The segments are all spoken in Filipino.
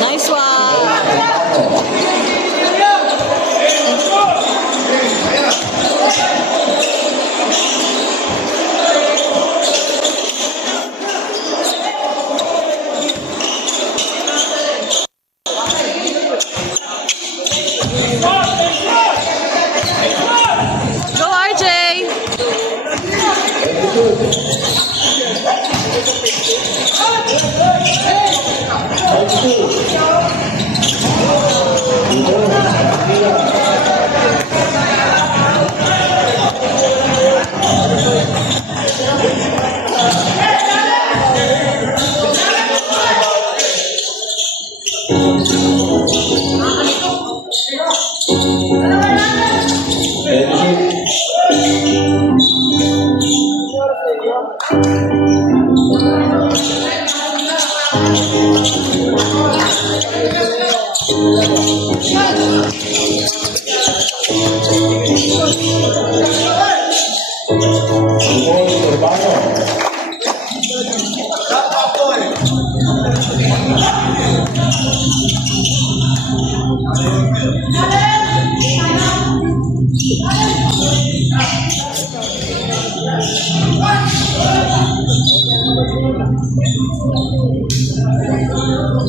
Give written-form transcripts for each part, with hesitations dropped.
Nice one. Go RJ.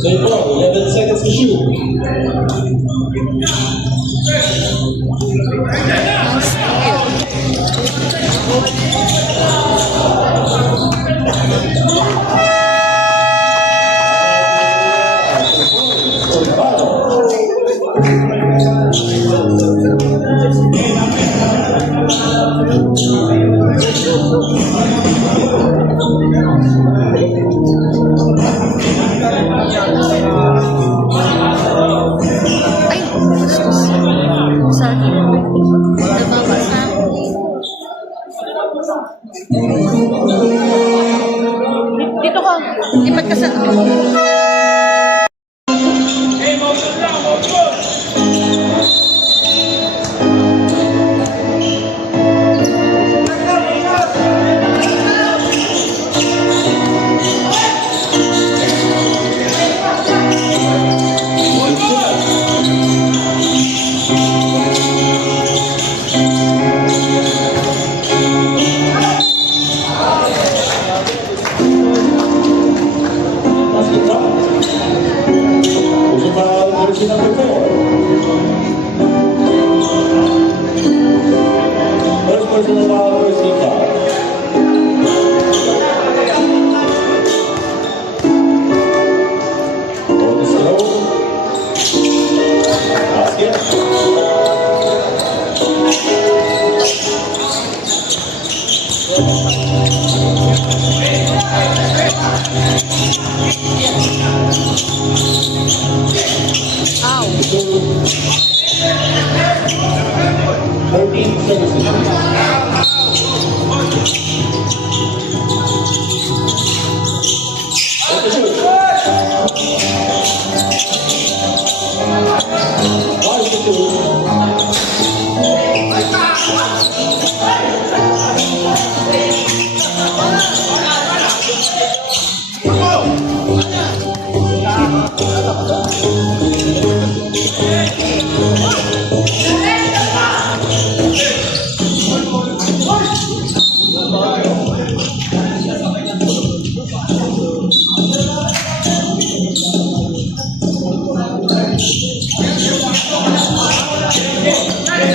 Play ball, 11 seconds to shoot. Dito ka. Lipat ka sa...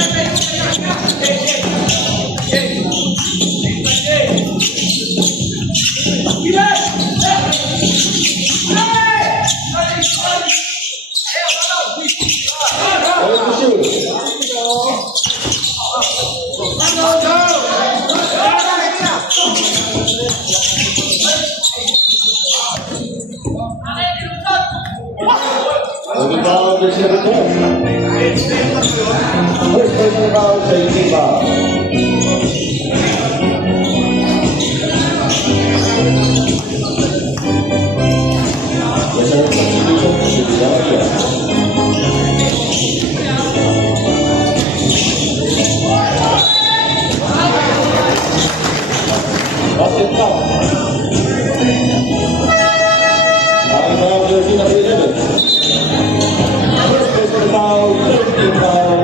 Seconds to shoot. Moving foul, there's number 10. First personal foul, safety foul. Reserve substitution should be done again. Basket foul. Foul, jersey number 11. First personal foul, 13 foul.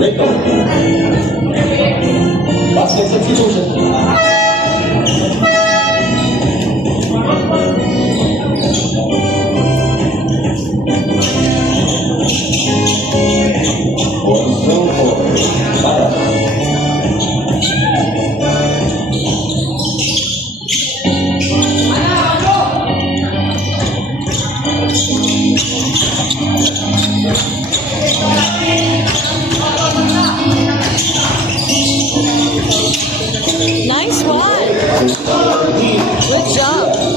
Rico. Basket substitution. One zone for Lara. Nice one. Good job.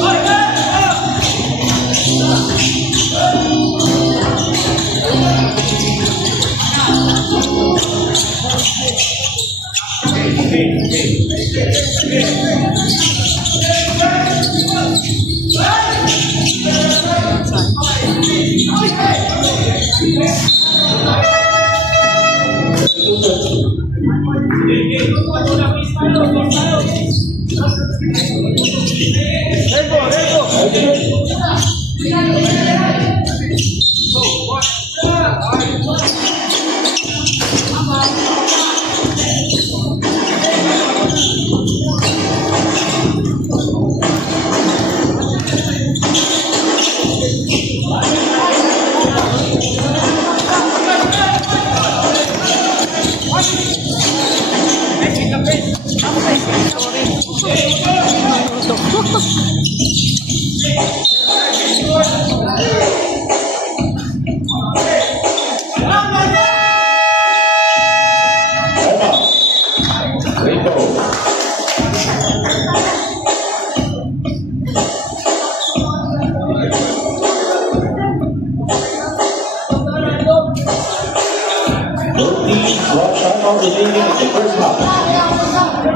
Both teams lost timeout remaining in the first half.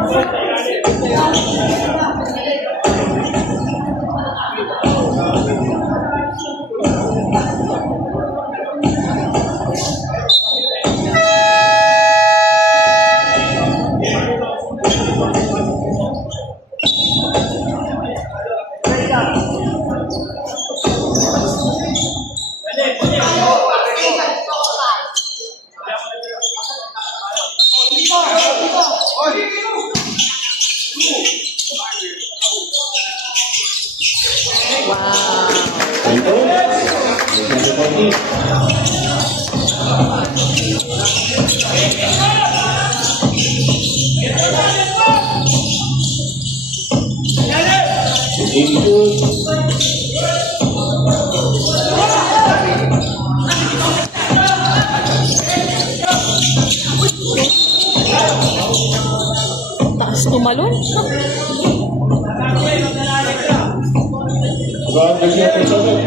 Wow. Rico, number 14. Game good. Taas tumalon. Run, there's number 7.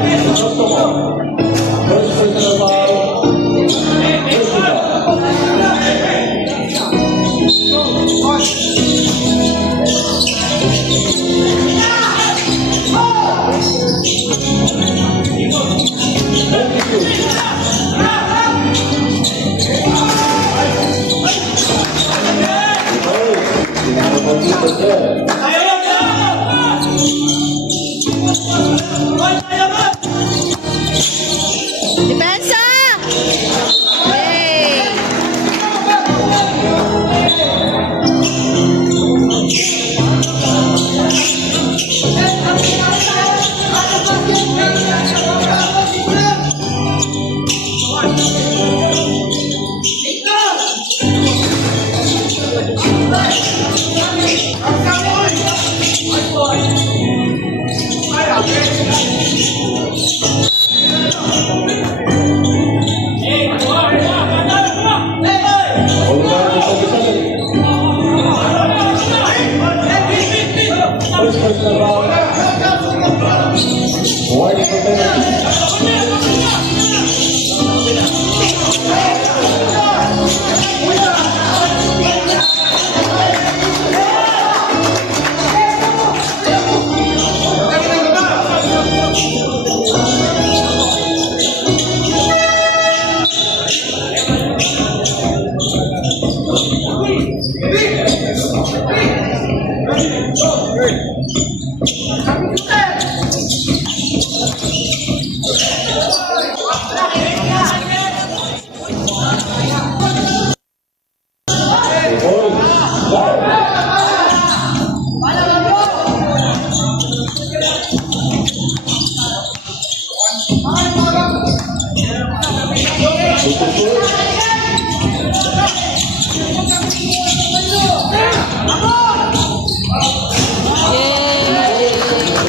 First personal foul. First foul. Depensa! Yay!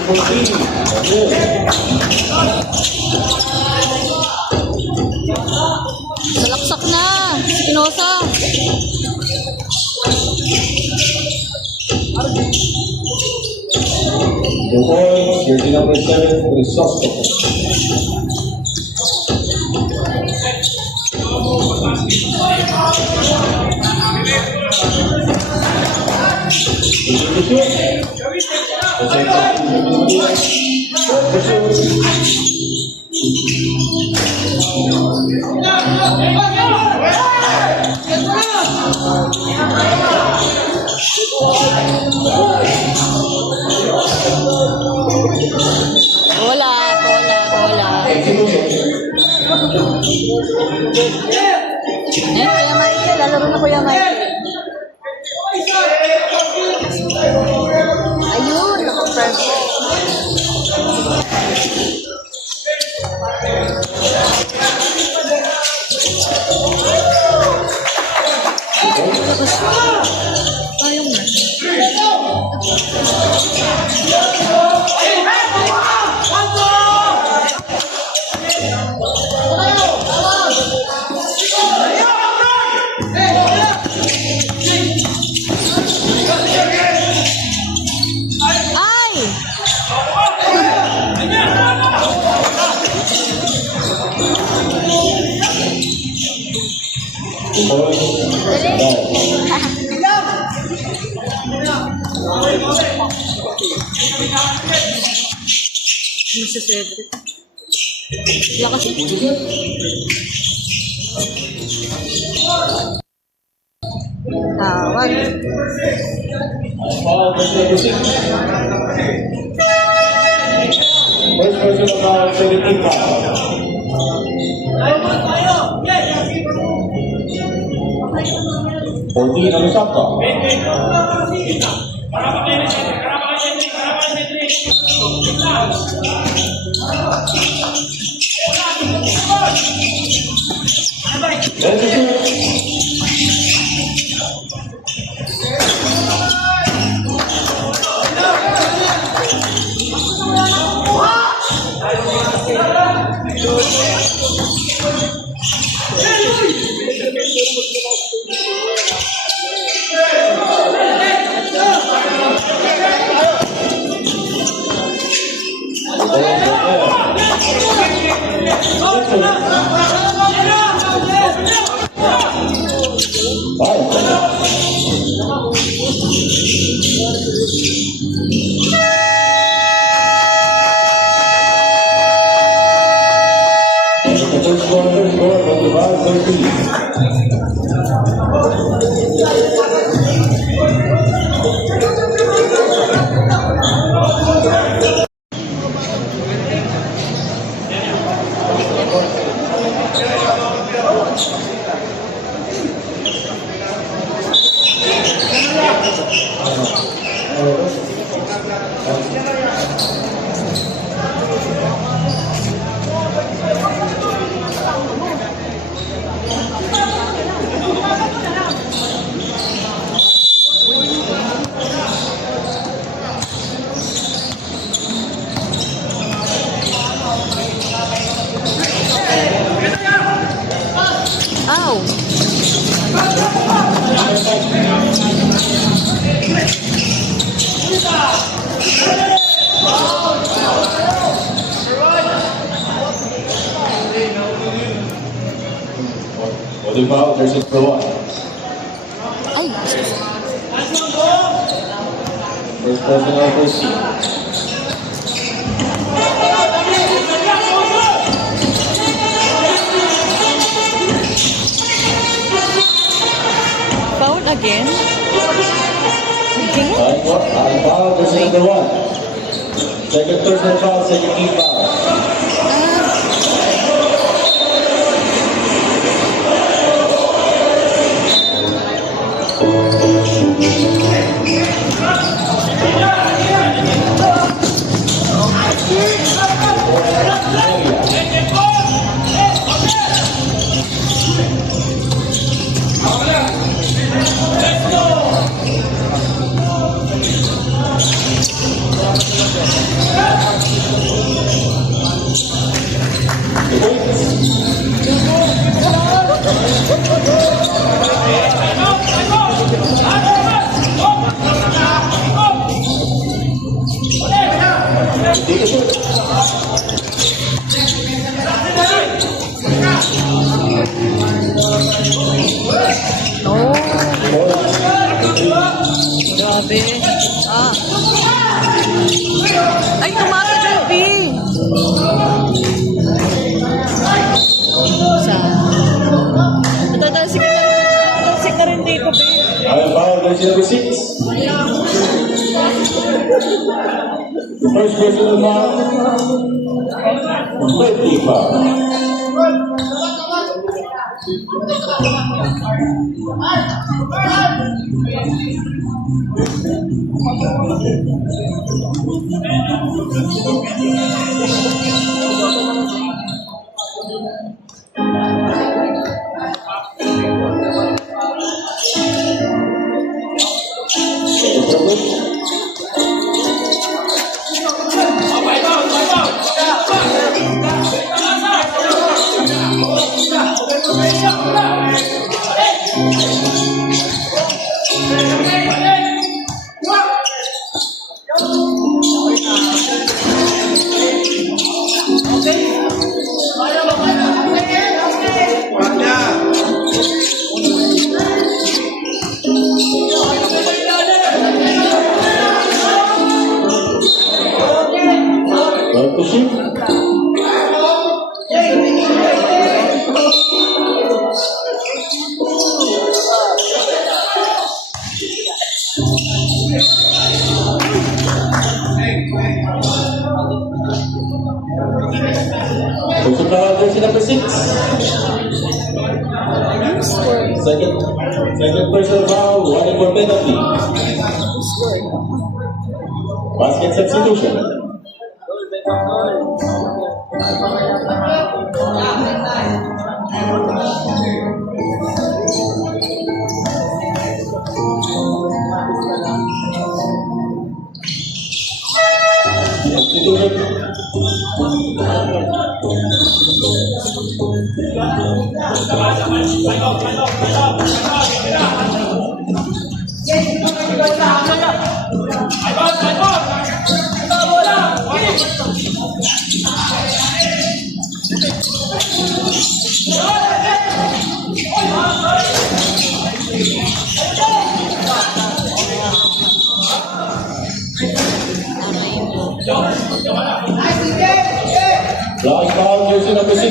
14. Salaksak na. Pinosa. The point, jersey number 7, Crisostomo. Wala. Kuya Michael. Lalaro na Kuya Michael. Ayun, naka-confirm. Ayun na. Ay! Ano si Cedric? Wala kasi. Tawag. First person about 17 pounds. 14 ang sakto. First quarter score 25-13. Ow! Holding foul, jersey number 1. Ay! First personal first team. Foul again? Okay. Foul, jersey number 1. Second personal foul, second team foul. dito, babe. Ang foul, jersey number 6. The first personal foul. 30 foul. Well, to shoot. Personal foul, jersey number 6. Second personal foul, one for penalty. Basket substitution. Last foul, jersey number 6.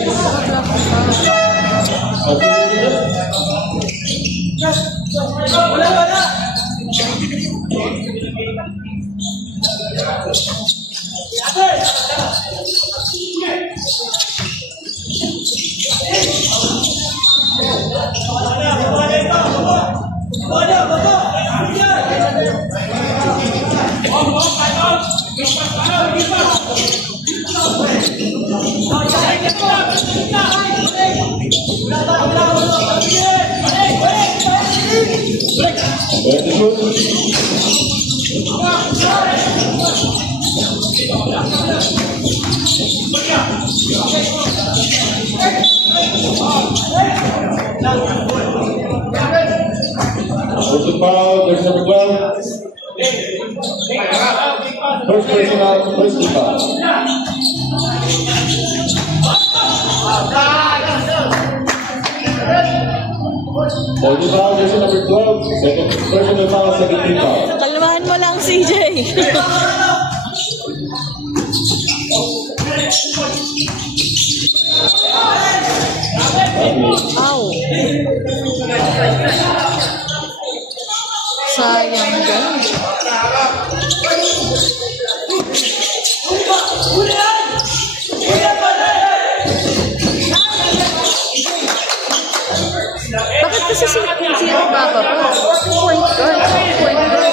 Where to shoot? Personal foul, jersey number 12. First personal, first foul. Third foul, jersey number 12. Second personal foul, second foul. Kalmahan mo lang, CJ. Ow. Sayang yan. Bakit kasi zero baba pa? Point guard. Point guard.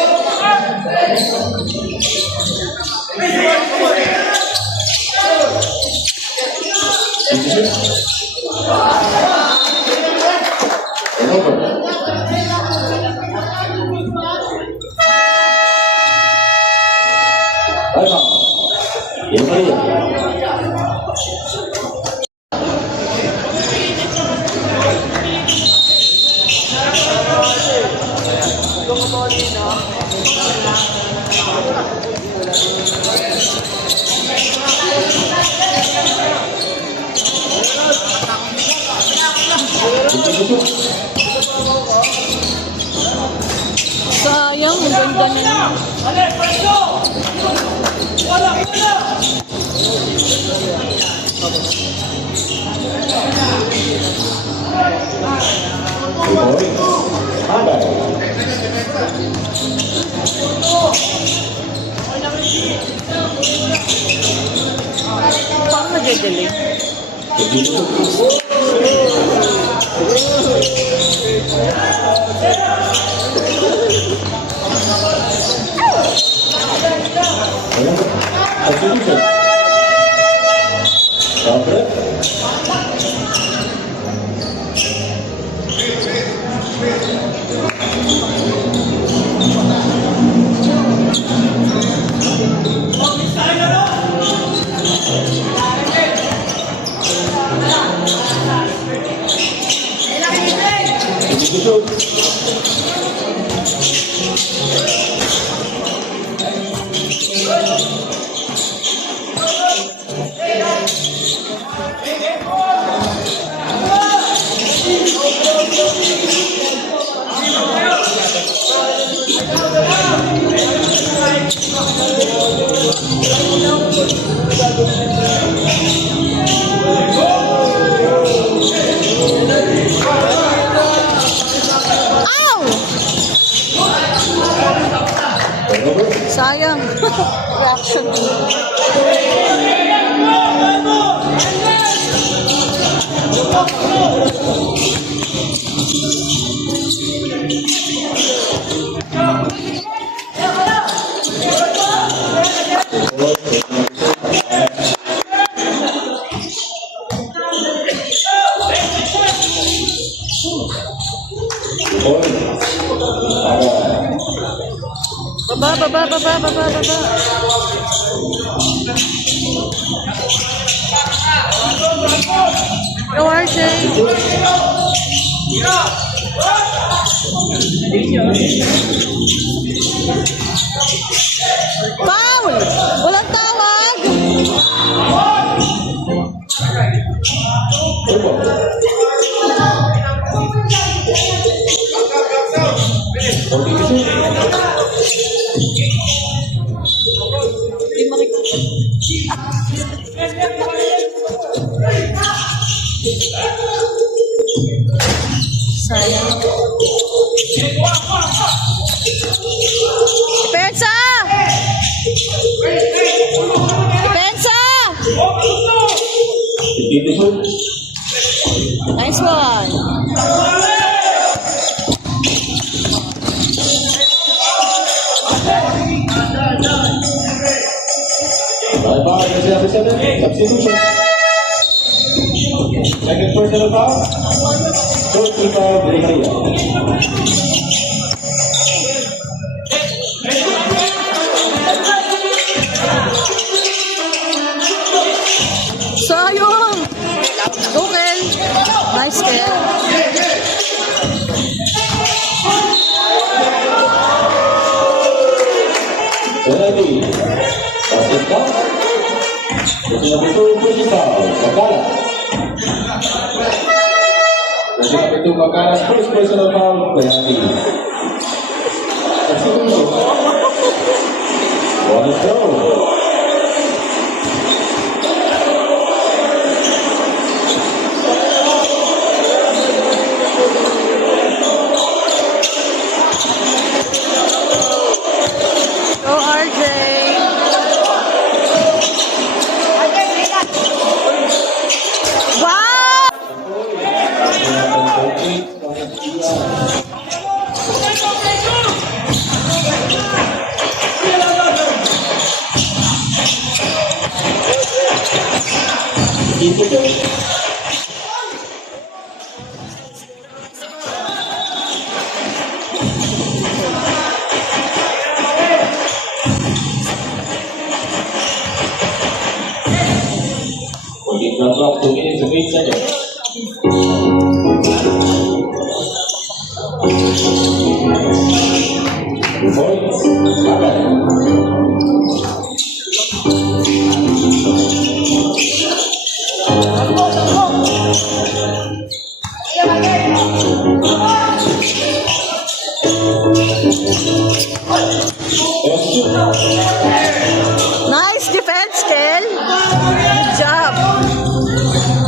Sayang, ang ganda na yun. Agay. Paano nag-delay? Substitution. Dobre. Substitution. Ow! Turnover. Sayang. Reaction. Baba, baba, baba, baba, baba. Go, RJ. Foul! Walang tawag! Hindi makikita. Sayang. Pensa! Pensa! Substitution. Nice one. Bye-bye. Substitution. Second personal foul. First foul, Gregoria. Sayang! Go, Kel. Nice, Kel. Ready. Basket foul. Number 2, first foul. Magala. Number 2, Magala's first personal foul. Ready. Substitution. One throw. Go, RJ. Wow! Holding the clock 2 minutes and 8 seconds. Points. Nice defense, Kel. Good job.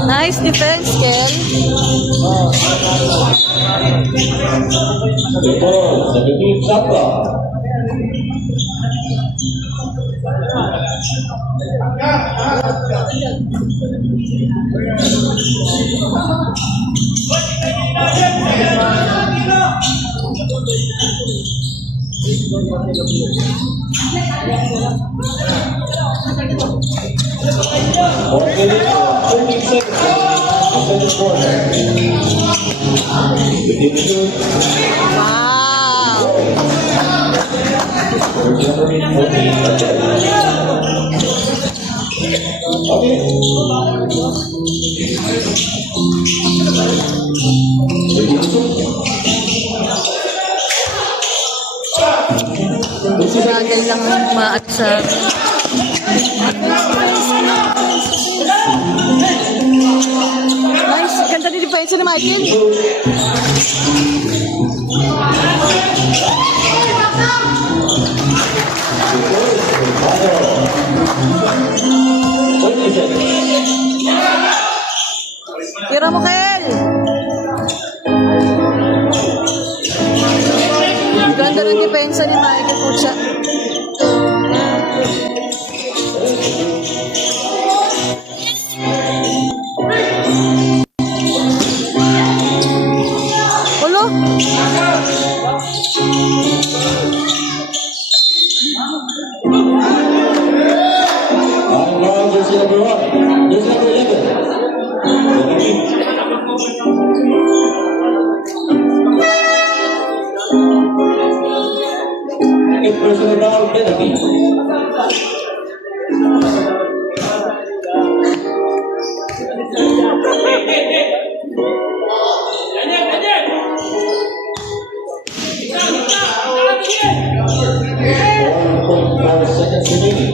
Nice defense, Kel. The ball, 17 shot clock. One minute, 13 seconds. The second quarter. Begin to shoot. Wow! Number 14. Okay. Begin to shoot. Sinagal lang maat sa... Nice! Ganda din depensa ni Michael. Tira mo, Kel! Ganda rin depensa ni Michael Pucha. Ulo? Jersey number 1. Jersey number 11. Get personal foul penalty. Seconds remaining.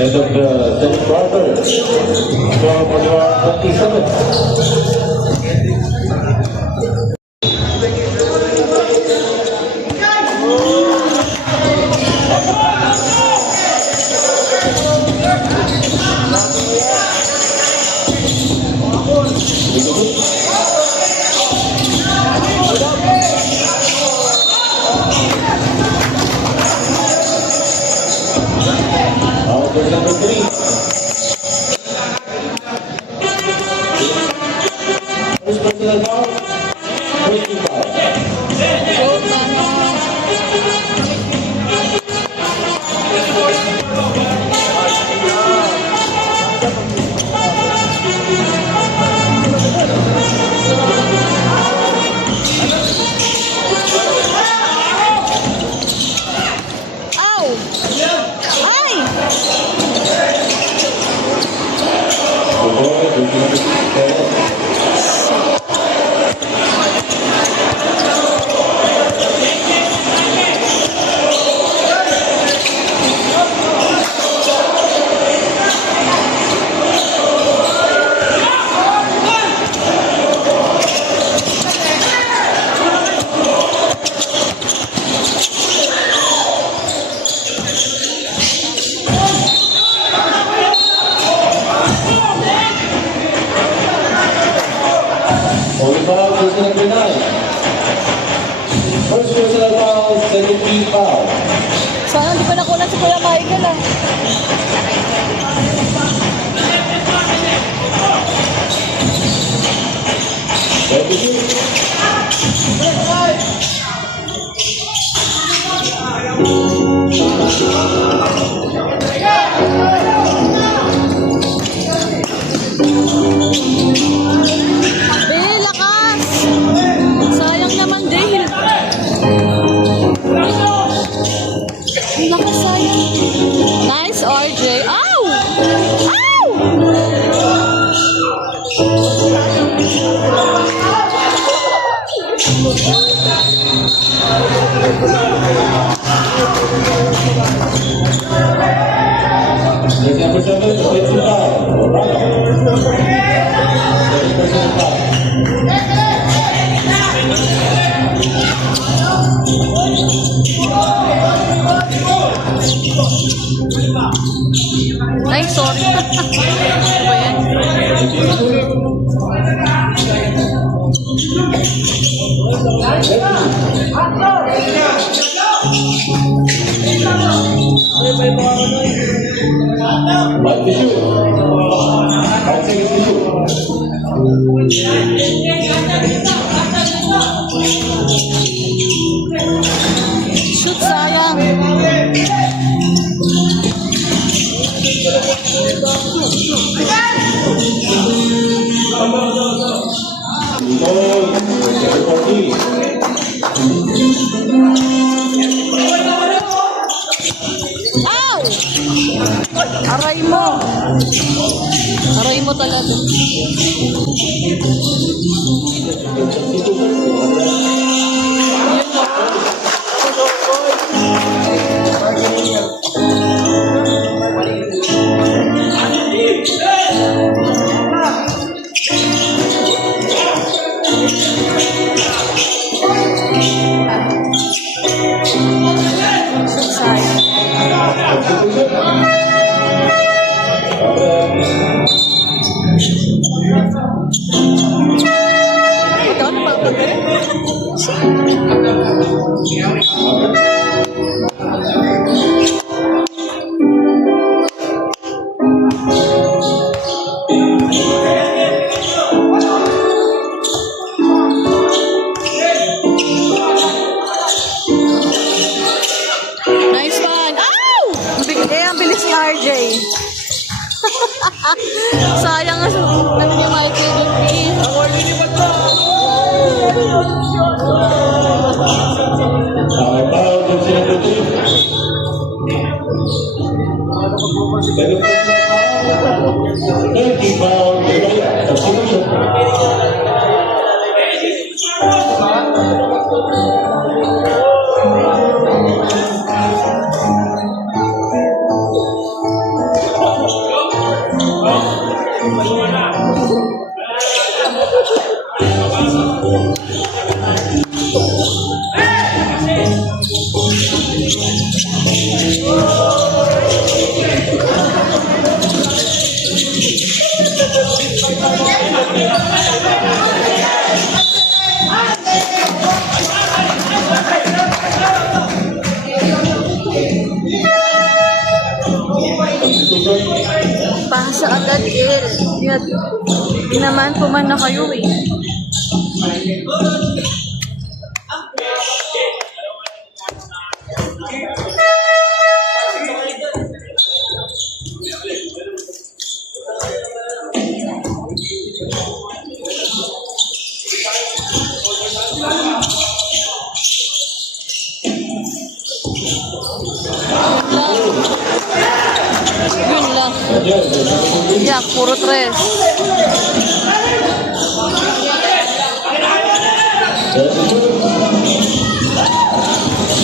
End of the second quarter. 12-27. Number 3. First personal foul, 25. Ow! Ay! Jersey number 9. First personal foul, second team foul. Sana hindi pa nakunan si Kuya Michael ah. Dale, lakas! Sayang naman, Dale. Lakas, sayang. Nice, RJ. Ow! Ow! Shoot, sayang. Ball, number 14. Ow! Aray mo. Aray mo talaga. Sayang. Ito, ano ba ito? Nice one. Ow! Ang bilis ni RJ. Sayang nga ano ni Michael Duffy. Time out, jersey number 2. Thirty foul, substitution. Pasa agad, El. Di naman puman na kayo eh. Yun lang. Yak, puro tres.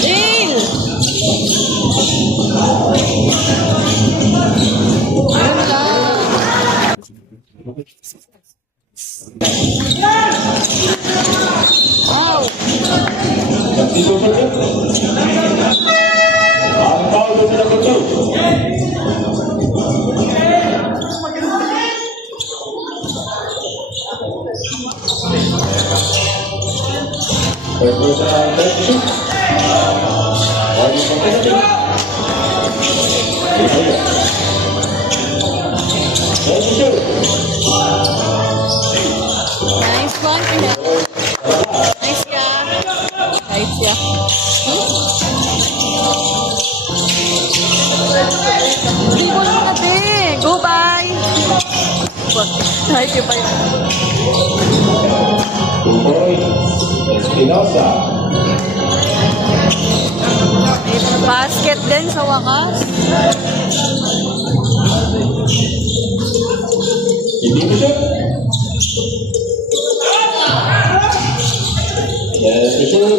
Dale! Yun lang. Wow! Ang foul, jersey number 2. First person, 32. Audience competitive. 32. Nice one, Pinel. Nice ya. Nice ya. Hindi mo lang natin. Go, bye. Nice yun pa yun. 2 points. Espinosa. Basket din sa wakas. Hindi mo siya. Yes, we should.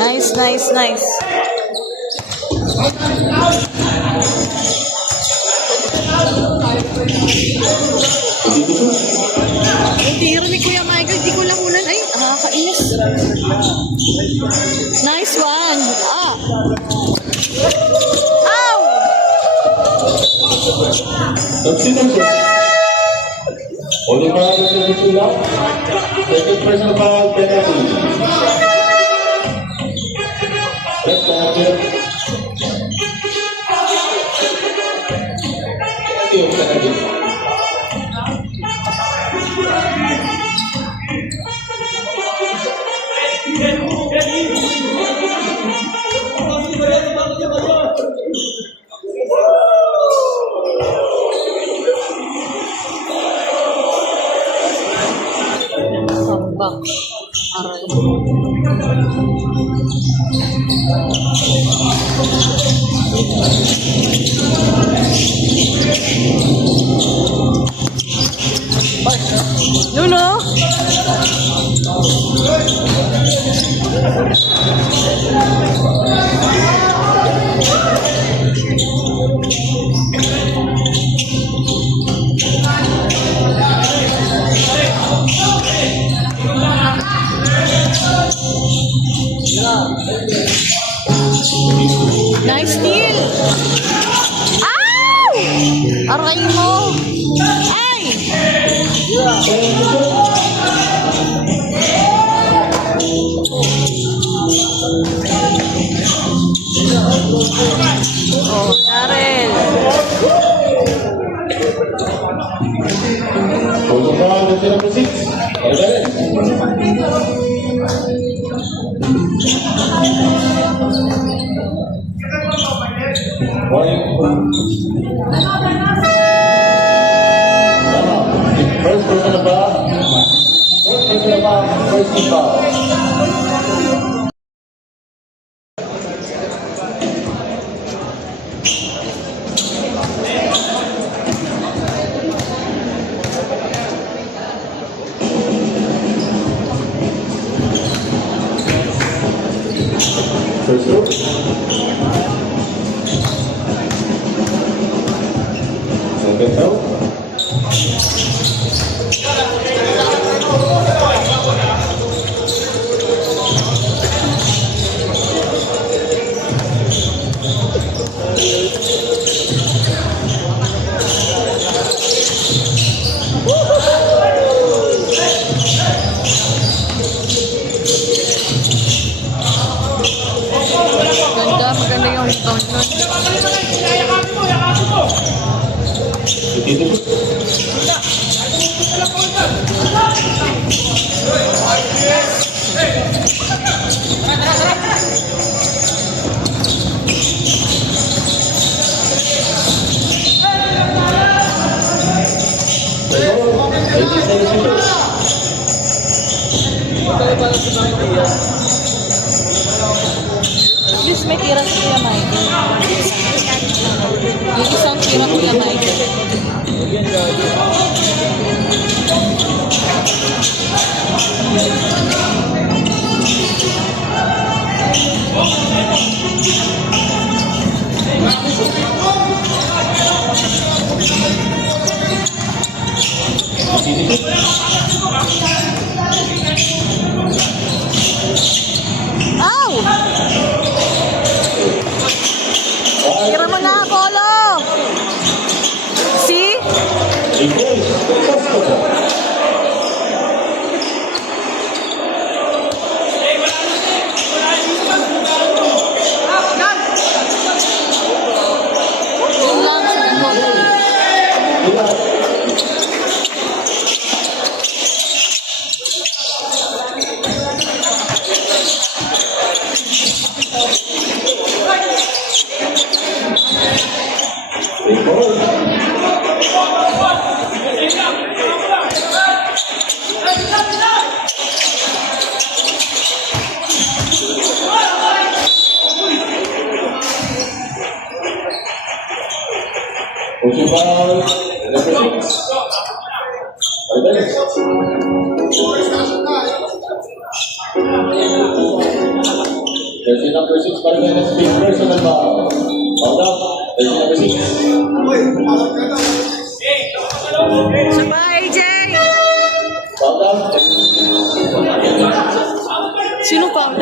Nice, nice, nice. Tiro ni Kuya Michael, di ko lang ulan. Ay, nakakainis. Nice one. Ah. Ow! Substitution. Holding foul, substitution now. Second personal foul, penalty. Red penalty. Penalty. Sambak. Aray. Nuno? Nice steal! Ow! Aray mo! Ay! Oh, Darrell! Holding foul, number 6. Alvarez. First person of foul. First person of foul. First team foul. First group. Second foul. Maganda yung rebound nun. Please, may tira si Kuya Michael. Yung isang tira Kuya Michael. Ow! Tira mo na, Polo! See? Yun lang, sige mo. Pushing foul, number 6. Alvarez. Jersey number 6, Alvarez, big personal foul. Foul out, jersey number 6. Sabay, AJ! Foul out. Sino pa ang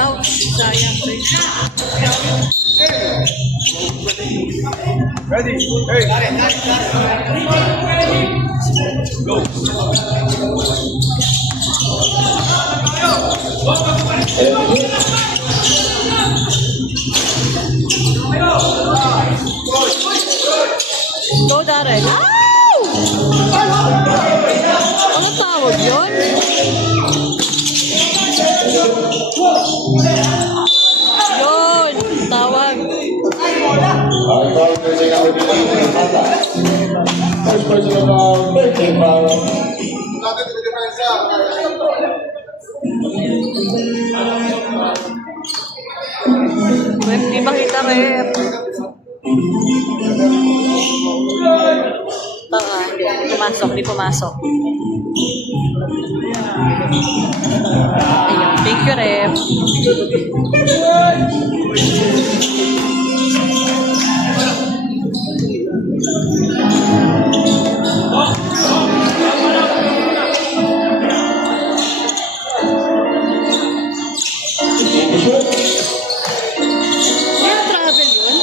Ouch, sayang. Go, Darren. Ow! Ano tawag yun? Yun, tawag. Our foul jersey number 15, Mata. First personal foul, 13 foul. Rep, di makita, Rep. Tanga, di pumasok, di pumasok. Ayun, thank you, Rep. Yan, travel yun.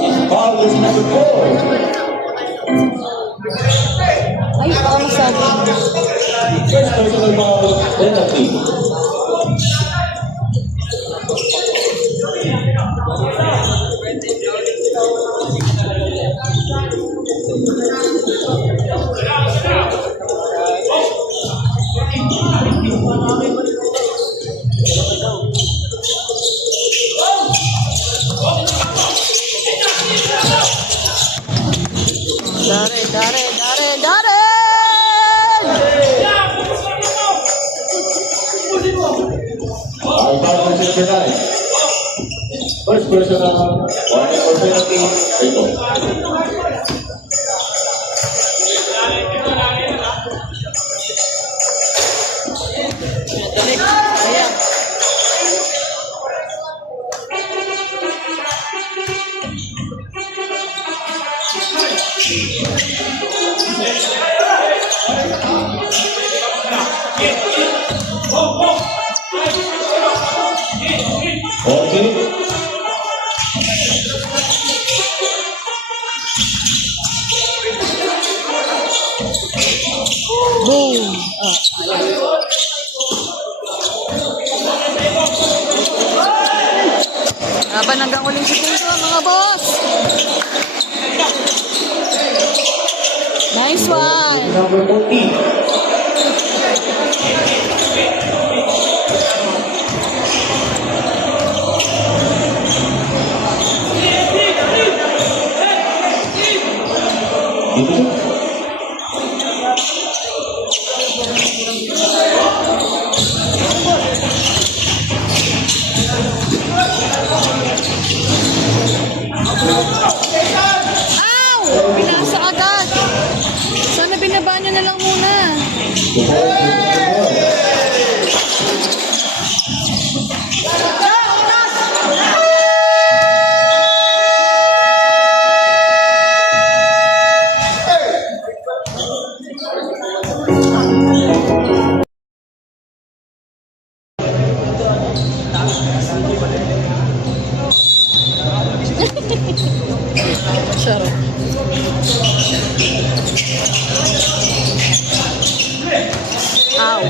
His foul is number 4. Ay, baka masabi. First personal foul, penalty. Darren! Our foul jersey number 9. First personal, warning for penalty, ito. Tulik. Ayan. Okay. Boom! Laban hanggang uling segundo, mga boss! Nice one! Number 14. Dito. Ow! Pinasa agad! Sana binaba nyo na lang muna. Sarap. Ow.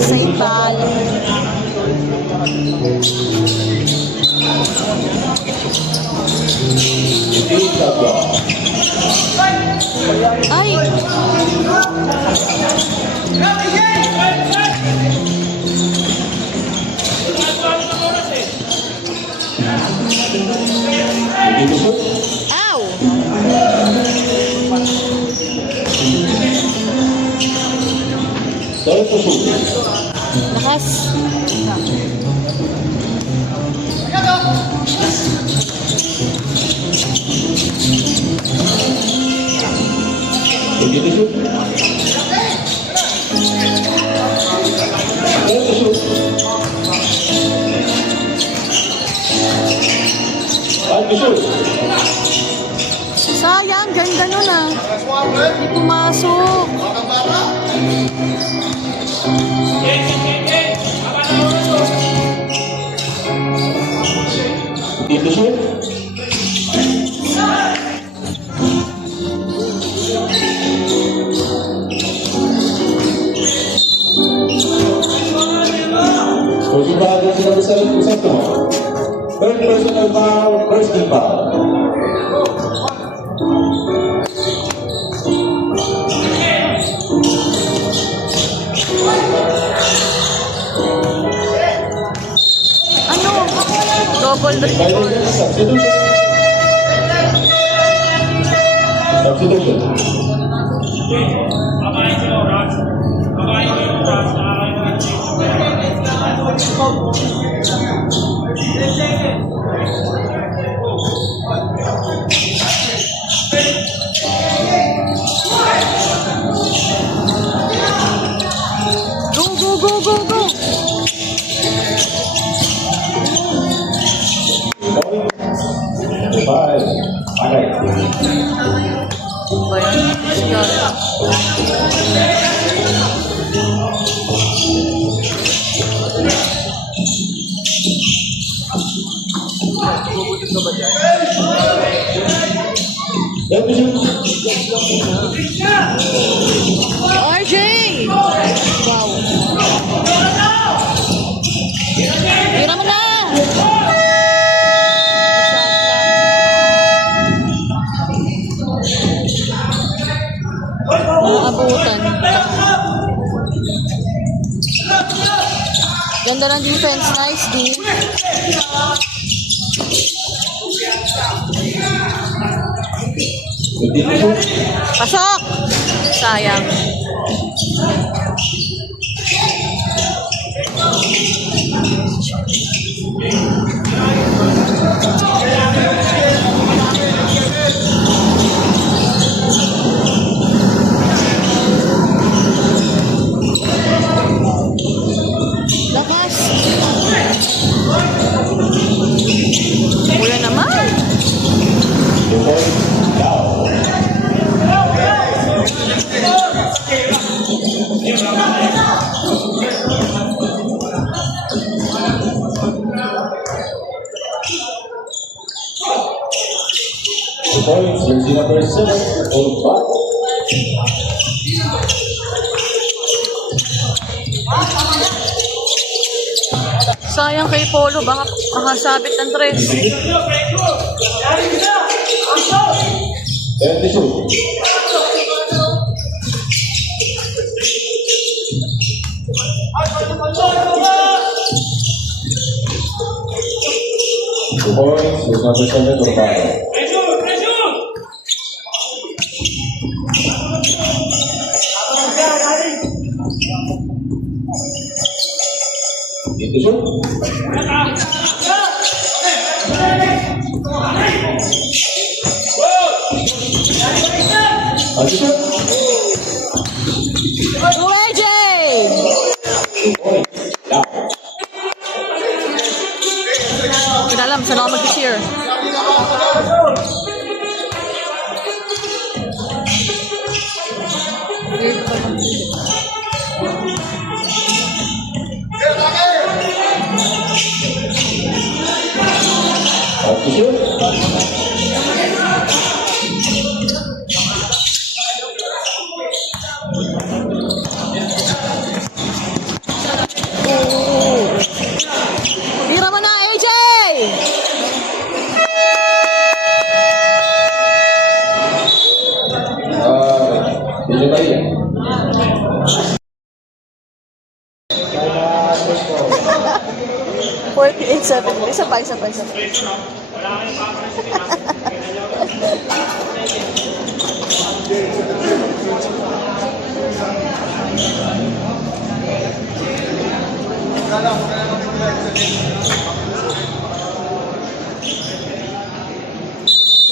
Save ball. Ay! Ow! Lakas. to shoot. Sayang, ganda nun ah. Hindi pumasok. Team to shoot. Coaching foul against number 7, Crisanto. Third personal foul, first team foul. Ano? Double Final dribble. substitution. Substitution. Go, go, go, go, go. Five. Alright. Ba yan? Sigaw. Third to shoot. RJ! Wow. Tira mo na! Naabutan. Ganda ng defense. Nice, D. Team to shoot. Pasok! Sayang. Lakas! Kuya naman! 2 points. Down. The points, jersey number 7, Old Buck. Sayang kay Polo, baka makasabit ng tres. Third to shoot. The points, with number 7, Old Buck. Team to shoot. On to shoot. Go AJ! 2 points. Down. Kinalam, saan ako mag-cheer? Weird pa lang. On to shoot. Tira mo na, AJ! DJ Maria. 48-7. Isa pa, isa pa, isa pa.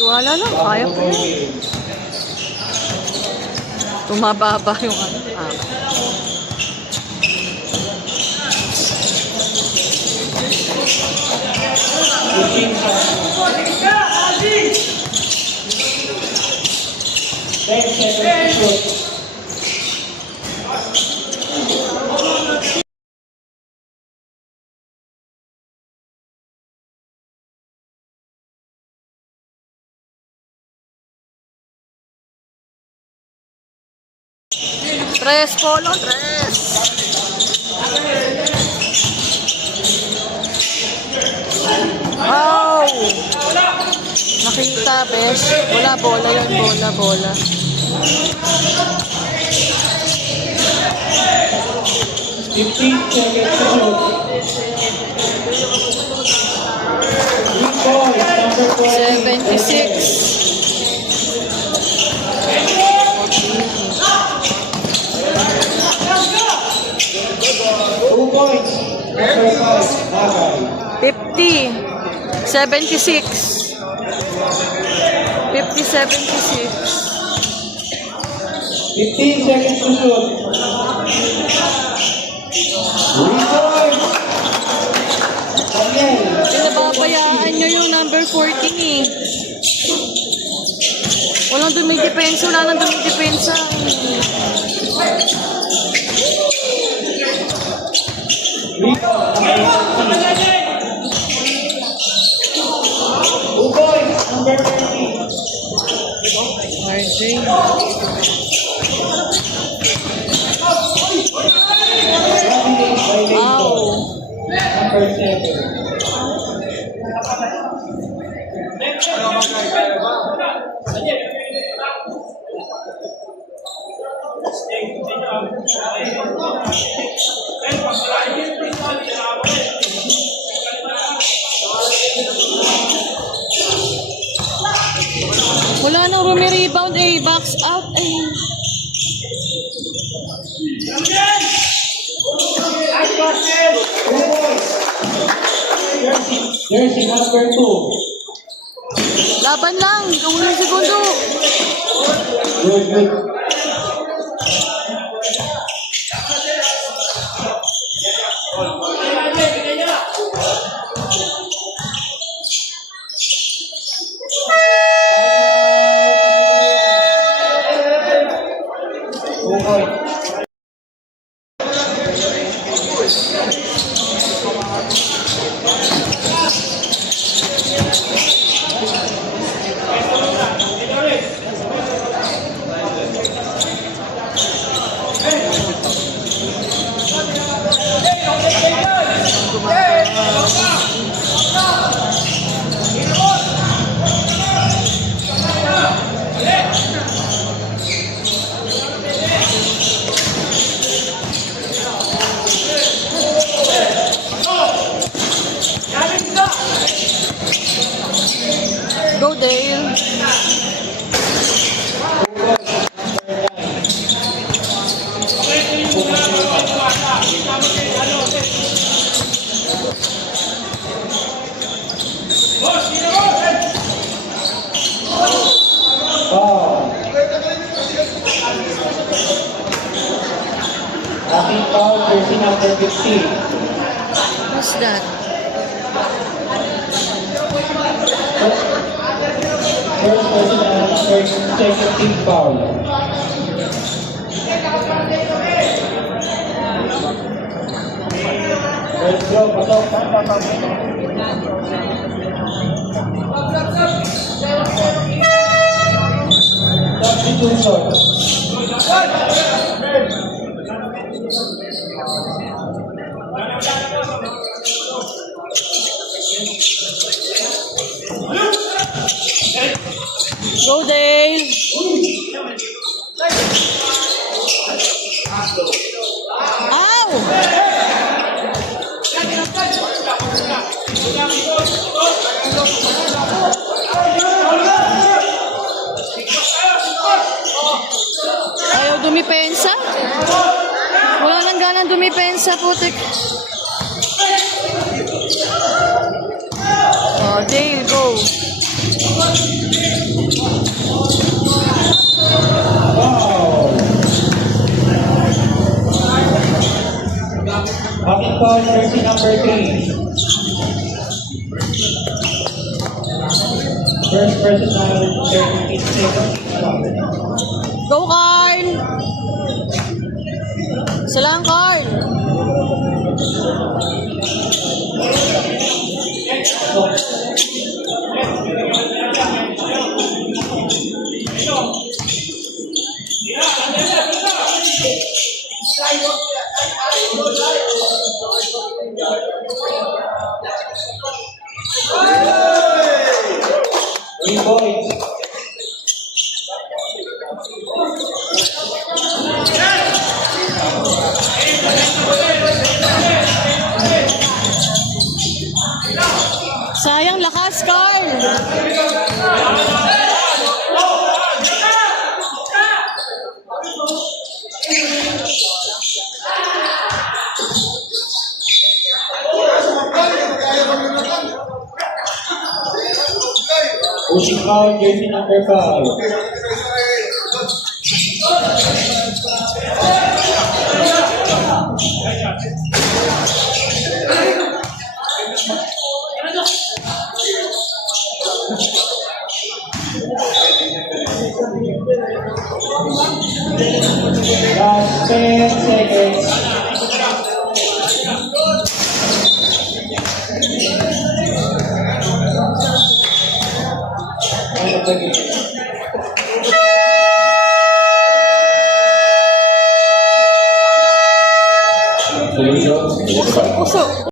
Wala lang, kaya ko yun. Tumababa yung ano. seconds to shoot. Tres, Polo, tres. Wow! Nakita, besh. Bola, bola yan, bola, bola. 15 seconds to shoot. 3 points, number 20. 76. Two points, number 5, Bagay. 50. 76. 50, 76. 15 seconds to shoot. 3 points. Daniel. Pinababayaan nyo yung number 14 eh. Walang dumidepensa, wala nang dumidepensa. Two points, number 30. RJ. Wow. Number 7. Wala nang rumi-rebound eh. Box out eh. Jersey number 2. Laban lang. Unang segundo. Good, good. Two points. Go Dale. Foul. Ating foul, jersey number 15. What's that? First person second team foul. Let's go, pasok. Substitution. Go Dale. Ow! Ayaw dumipensa? Wala nang ganang dumipensa, putik. Oh, Dale, go. Wow. Ating foul, jersey number 3. First person number 13 seconds. Go, Carl! Isa lang, Carl! Three points. Sayang lakas, Carl! Pushing foul, jersey number 5. Last 10 seconds. Ano ba yun?